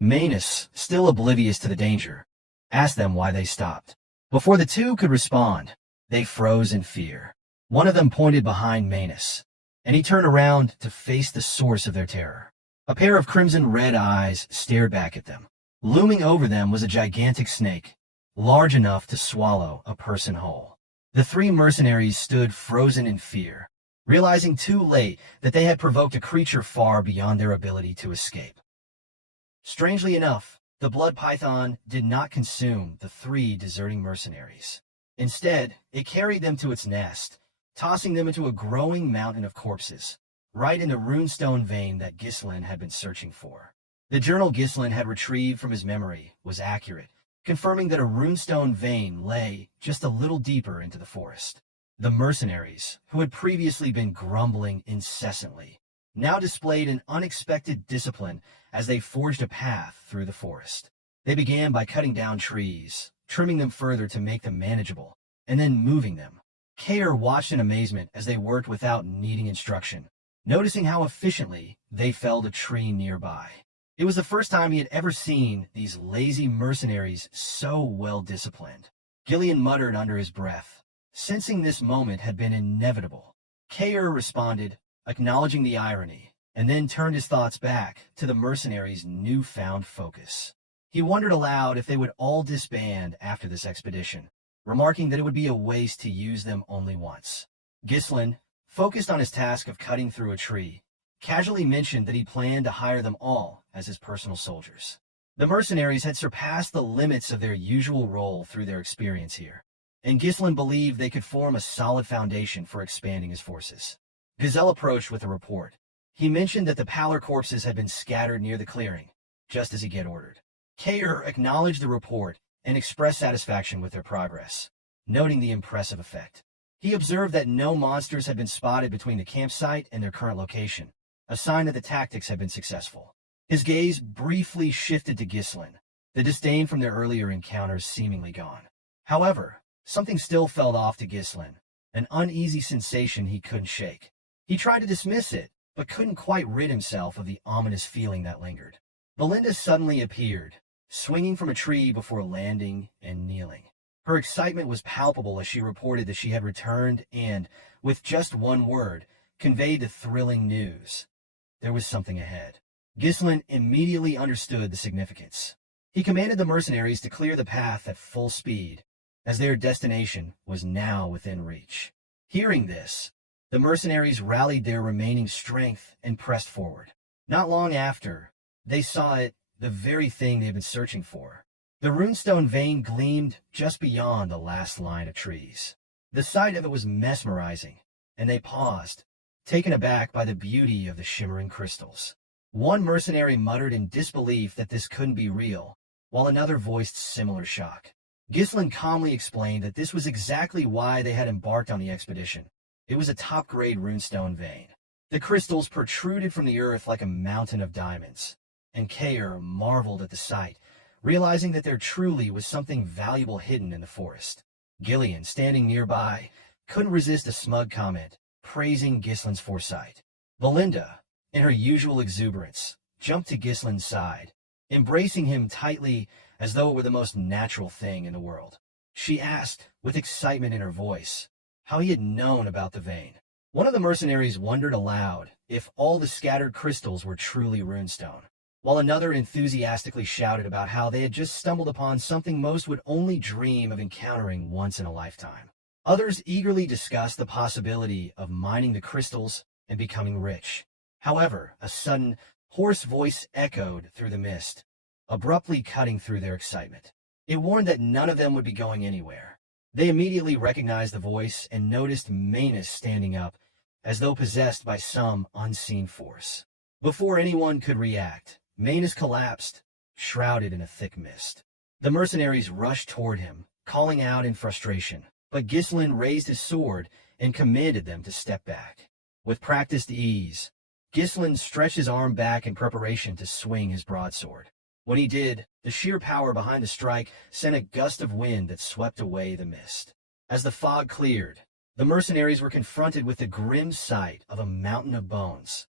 Manus, still oblivious to the danger, asked them why they stopped. Before the two could respond, they froze in fear. One of them pointed behind Manus, and he turned around to face the source of their terror. A pair of crimson-red eyes stared back at them. Looming over them was a gigantic snake, large enough to swallow a person whole. The three mercenaries stood frozen in fear, realizing too late that they had provoked a creature far beyond their ability to escape. Strangely enough, the blood python did not consume the three deserting mercenaries. Instead, it carried them to its nest, tossing them into a growing mountain of corpses, right in the runestone vein that Ghislain had been searching for. The journal Ghislain had retrieved from his memory was accurate, confirming that a runestone vein lay just a little deeper into the forest. The mercenaries, who had previously been grumbling incessantly, now displayed an unexpected discipline as they forged a path through the forest. They began by cutting down trees, trimming them further to make them manageable, and then moving them. Kair watched in amazement as they worked without needing instruction, noticing how efficiently they felled a tree nearby. It was the first time he had ever seen these lazy mercenaries so well disciplined. Ghislain muttered under his breath, sensing this moment had been inevitable. Kair responded, acknowledging the irony, and then turned his thoughts back to the mercenaries' newfound focus. He wondered aloud if they would all disband after this expedition, remarking that it would be a waste to use them only once. Ghislain, focused on his task of cutting through a tree, casually mentioned that he planned to hire them all as his personal soldiers. The mercenaries had surpassed the limits of their usual role through their experience here, and Ghislain believed they could form a solid foundation for expanding his forces. Gazelle approached with a report. He mentioned that the pallor corpses had been scattered near the clearing, just as he had ordered. Kair acknowledged the report and expressed satisfaction with their progress, noting the impressive effect. He observed that no monsters had been spotted between the campsite and their current location, a sign that the tactics had been successful. His gaze briefly shifted to Ghislain, the disdain from their earlier encounters seemingly gone. However, something still felt off to Ghislain, an uneasy sensation he couldn't shake. He tried to dismiss it, but couldn't quite rid himself of the ominous feeling that lingered. Belinda suddenly appeared, swinging from a tree before landing and kneeling. Her excitement was palpable as she reported that she had returned and, with just one word, conveyed the thrilling news. There was something ahead. Ghislain immediately understood the significance. He commanded the mercenaries to clear the path at full speed, as their destination was now within reach. Hearing this, the mercenaries rallied their remaining strength and pressed forward. Not long after, they saw it, the very thing they had been searching for. The runestone vein gleamed just beyond the last line of trees. The sight of it was mesmerizing, and they paused, taken aback by the beauty of the shimmering crystals. One mercenary muttered in disbelief that this couldn't be real, while another voiced similar shock. Ghislain calmly explained that this was exactly why they had embarked on the expedition. It was a top-grade runestone vein. The crystals protruded from the earth like a mountain of diamonds, and Kair marveled at the sight, realizing that there truly was something valuable hidden in the forest. Ghislain, standing nearby, couldn't resist a smug comment, praising Ghislain's foresight. Belinda, in her usual exuberance, jumped to Ghislain's side, embracing him tightly as though it were the most natural thing in the world. She asked, with excitement in her voice, how he had known about the vein. One of the mercenaries wondered aloud if all the scattered crystals were truly runestone, while another enthusiastically shouted about how they had just stumbled upon something most would only dream of encountering once in a lifetime. Others eagerly discussed the possibility of mining the crystals and becoming rich. However, a sudden, hoarse voice echoed through the mist, abruptly cutting through their excitement. It warned that none of them would be going anywhere. They immediately recognized the voice and noticed Manus standing up, as though possessed by some unseen force. Before anyone could react, Manus collapsed, shrouded in a thick mist. The mercenaries rushed toward him, calling out in frustration, but Ghislain raised his sword and commanded them to step back. With practiced ease, Ghislain stretched his arm back in preparation to swing his broadsword. When he did, the sheer power behind the strike sent a gust of wind that swept away the mist. As the fog cleared, the mercenaries were confronted with the grim sight of a mountain of bones,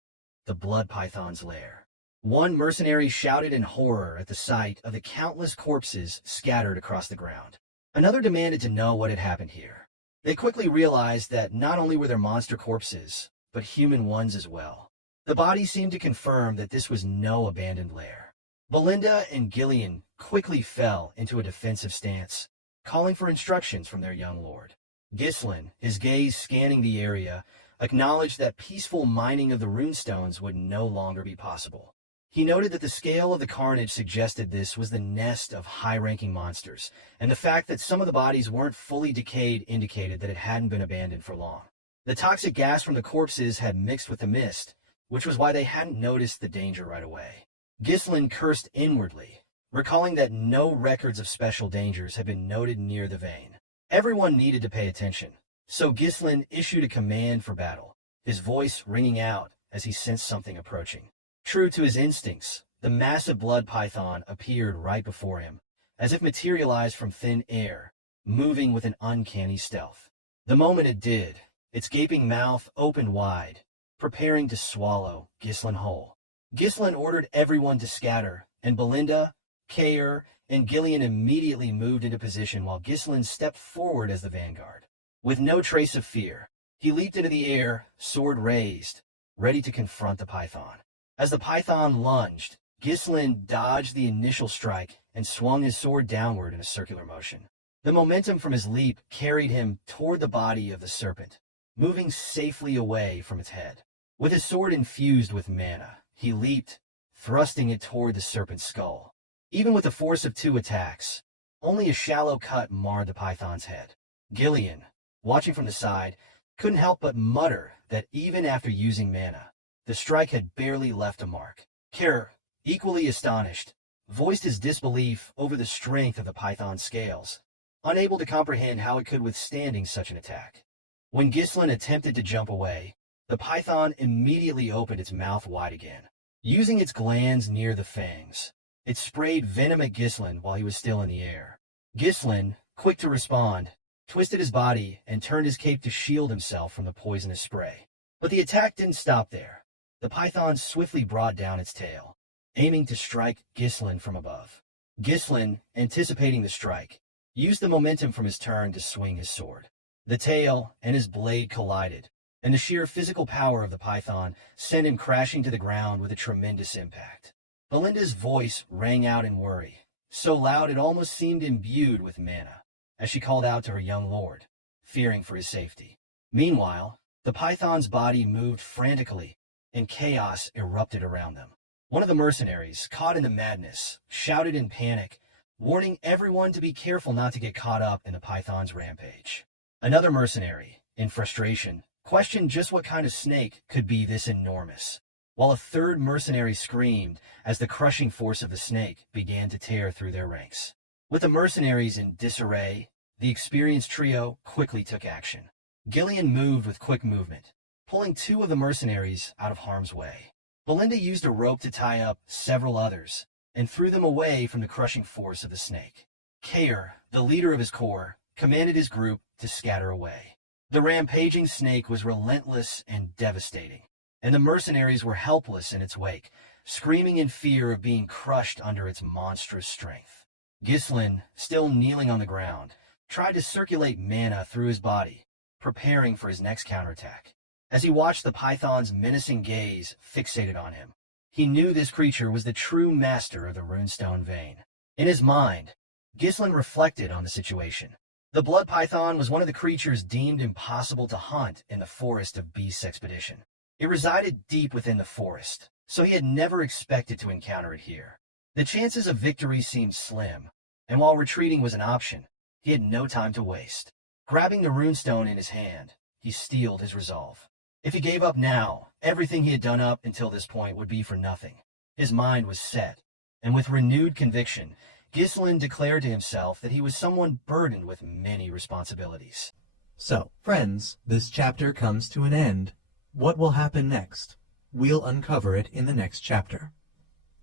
the blood python's lair. One mercenary shouted in horror at the sight of the countless corpses scattered across the ground. Another demanded to know what had happened here. They quickly realized that not only were there monster corpses, but human ones as well. The bodies seemed to confirm that this was no abandoned lair. Belinda and Ghislain quickly fell into a defensive stance, calling for instructions from their young lord. Ghislain, his gaze scanning the area, acknowledged that peaceful mining of the runestones would no longer be possible. He noted that the scale of the carnage suggested this was the nest of high-ranking monsters, and the fact that some of the bodies weren't fully decayed indicated that it hadn't been abandoned for long. The toxic gas from the corpses had mixed with the mist, which was why they hadn't noticed the danger right away. Ghislain cursed inwardly, recalling that no records of special dangers had been noted near the vein. Everyone needed to pay attention, so Ghislain issued a command for battle, his voice ringing out as he sensed something approaching. True to his instincts, the massive blood python appeared right before him, as if materialized from thin air, moving with an uncanny stealth. The moment it did, its gaping mouth opened wide, preparing to swallow Ghislain whole. Ghislain ordered everyone to scatter, and Belinda, Kair, and Ghislain immediately moved into position while Ghislain stepped forward as the vanguard. With no trace of fear, he leaped into the air, sword raised, ready to confront the python. As the python lunged, Ghislain dodged the initial strike and swung his sword downward in a circular motion. The momentum from his leap carried him toward the body of the serpent, moving safely away from its head. With his sword infused with mana, he leaped, thrusting it toward the serpent's skull. Even with the force of 2 attacks, only a shallow cut marred the python's head. Ghislain, watching from the side, couldn't help but mutter that even after using mana, the strike had barely left a mark. Kair, equally astonished, voiced his disbelief over the strength of the python's scales, unable to comprehend how it could withstanding such an attack. When Ghislain attempted to jump away, the python immediately opened its mouth wide again. Using its glands near the fangs, it sprayed venom at Ghislain while he was still in the air. Ghislain, quick to respond, twisted his body and turned his cape to shield himself from the poisonous spray. But the attack didn't stop there. The python swiftly brought down its tail, aiming to strike Ghislain from above. Ghislain, anticipating the strike, used the momentum from his turn to swing his sword. The tail and his blade collided, and the sheer physical power of the python sent him crashing to the ground with a tremendous impact. Belinda's voice rang out in worry, so loud it almost seemed imbued with mana, as she called out to her young lord, fearing for his safety. Meanwhile, the python's body moved frantically, and chaos erupted around them. One of the mercenaries, caught in the madness, shouted in panic, warning everyone to be careful not to get caught up in the python's rampage. Another mercenary, in frustration, questioned just what kind of snake could be this enormous, while a third mercenary screamed as the crushing force of the snake began to tear through their ranks. With the mercenaries in disarray, the experienced trio quickly took action. Ghislain moved with quick movement, pulling 2 of the mercenaries out of harm's way. Belinda used a rope to tie up several others and threw them away from the crushing force of the snake. Kair, the leader of his corps, commanded his group to scatter away. The rampaging snake was relentless and devastating, and the mercenaries were helpless in its wake, screaming in fear of being crushed under its monstrous strength. Ghislain, still kneeling on the ground, tried to circulate mana through his body, preparing for his next counterattack. As he watched the python's menacing gaze fixated on him, he knew this creature was the true master of the runestone vein. In his mind, Ghislain reflected on the situation. The blood python was one of the creatures deemed impossible to hunt in the forest of Beast's expedition. It resided deep within the forest, so he had never expected to encounter it here. The chances of victory seemed slim, and while retreating was an option, he had no time to waste. Grabbing the runestone in his hand, he steeled his resolve. If he gave up now, everything he had done up until this point would be for nothing. His mind was set, and with renewed conviction, Ghislain declared to himself that he was someone burdened with many responsibilities. So, friends, this chapter comes to an end. What will happen next? We'll uncover it in the next chapter.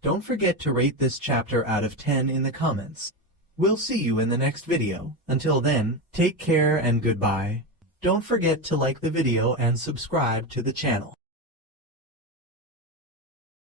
Don't forget to rate this chapter out of 10 in the comments. We'll see you in the next video. Until then, take care and goodbye. Don't forget to like the video and subscribe to the channel.